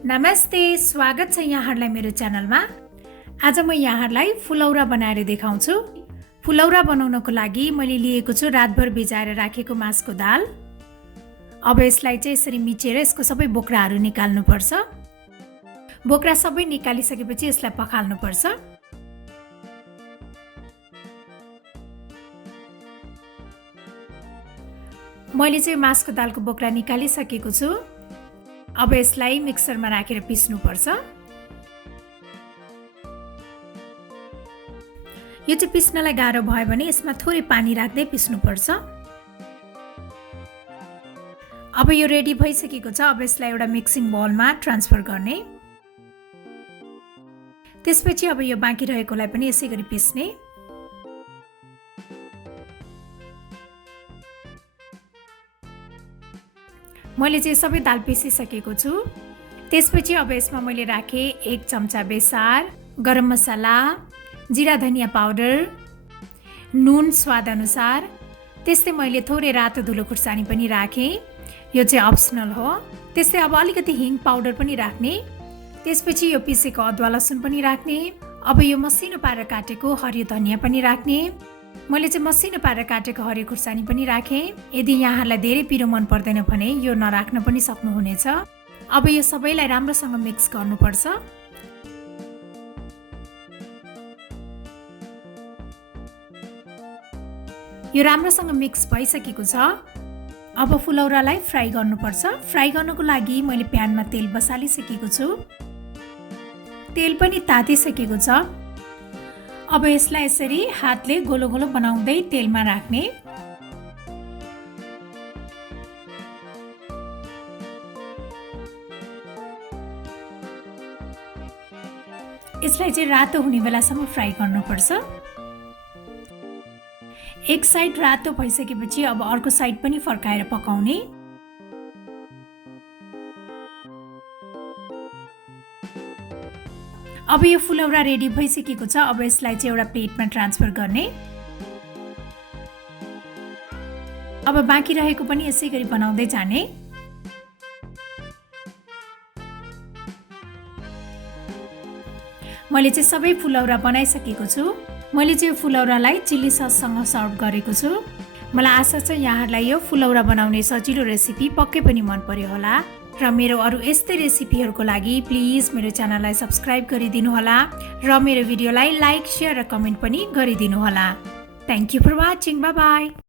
नमस्ते, स्वागत छ यहाँहरूलाई मेरो च्यानलमा। आज म यहाँहरूलाई फुलौरा बनाएर देखाउँछु। फुलौरा बनाउनको लागि मैले लिएको छु रातभर भिजाएर राखेको मासको दाल। अब यसलाई चाहिँ यसरी मिचेर यसको सबै बोक्राहरू निकाल्नुपर्छ। बोक्रा सबै निकालिसकेपछि यसलाई पखाल्नुपर्छ। मैले चाहिँ मासको दालको बोक्रा निकालिसकेको छु। अब यसलाई मिक्सरमा राखेर पिस्नुपर्छ। यो चाहिँ पिस्नलाई गाह्रो भयो भने यसमा थोरै पानी राख्दै पिस्नुपर्छ। अब यो रेडी भइसकेको छ। अब यसलाई एउटा मिक्सिङ बाउलमा ट्रान्सफर गर्ने। त्यसपछि अब यो बाँकी रहेकोलाई पनि यसै गरी पिस्ने। मैले चाहिँ सबै दाल पिसिसकेको छु। त्यसपछि अब यसमा मैले राखेँ 1 चम्चा बेसार, गरम मसाला, जिरा धनिया पाउडर, नुन स्वाद अनुसार। त्यस्तै मैले थोरै रातो धुलो खुर्सानी पनि राखेँ। यो चाहिँ अप्सनल हो। त्यस्तै अब अलिकति हिङ पाउडर पनि राख्ने। त्यसपछि यो पिसेको अदुवा लसुन पनि राख्ने। अब यो मसिनो पारेर काटेको हरियो धनिया पनि राख्ने। मैले चाहिँ मसिनो पारेर काटेको हरियो खुर्सानी पनि राखेँ। यदि यहाँहरूलाई धेरै पिरो मन पर्दैन भने यो नराख्न पनि सक्नुहुनेछ। अब यो सबैलाई राम्रोसँग मिक्स गर्नुपर्छ। यो राम्रोसँग मिक्स भइसकेको छ। अब फुलौरालाई फ्राई गर्नुपर्छ। फ्राई गर्नको लागि मैले प्यानमा तेल बसालिसकेको छु। तेल पनि तातिसकेको छ। अब यसलाई यसरी हातले गोलो गोलो बनाउँदै तेलमा राख्ने। यसलाई चाहिँ रातो हुने बेलासम्म फ्राई गर्नुपर्छ। एक साइड रातो भइसकेपछि अब अर्को साइड पनि फर्काएर पकाउने। अब यो फुलौरा रेडी भइसकेको छ। अब यसलाई चाहिँ एउटा प्लेटमा ट्रान्सफर गर्ने। अब बाँकी रहेको पनि यसै गरी बनाउँदै जाने। मैले चाहिँ सबै फुलौरा बनाइसकेको छु। मैले चाहिँ यो फुलौरालाई चिल्ली सससँग सर्भ गरेको छु। मलाई आशा छ यहाँहरूलाई यो फुलौरा बनाउने सजिलो रेसिपी पक्कै पनि मन पर्यो होला। र मेरो अरू यस्तै रेसिपीहरूको लागि प्लिज मेरो च्यानललाई सब्स्क्राइब गरिदिनु होला र मेरो भिडियोलाई लाइक, शेयर र कमेन्ट पनि गरिदिनु होला। Thank you for watching. Bye by.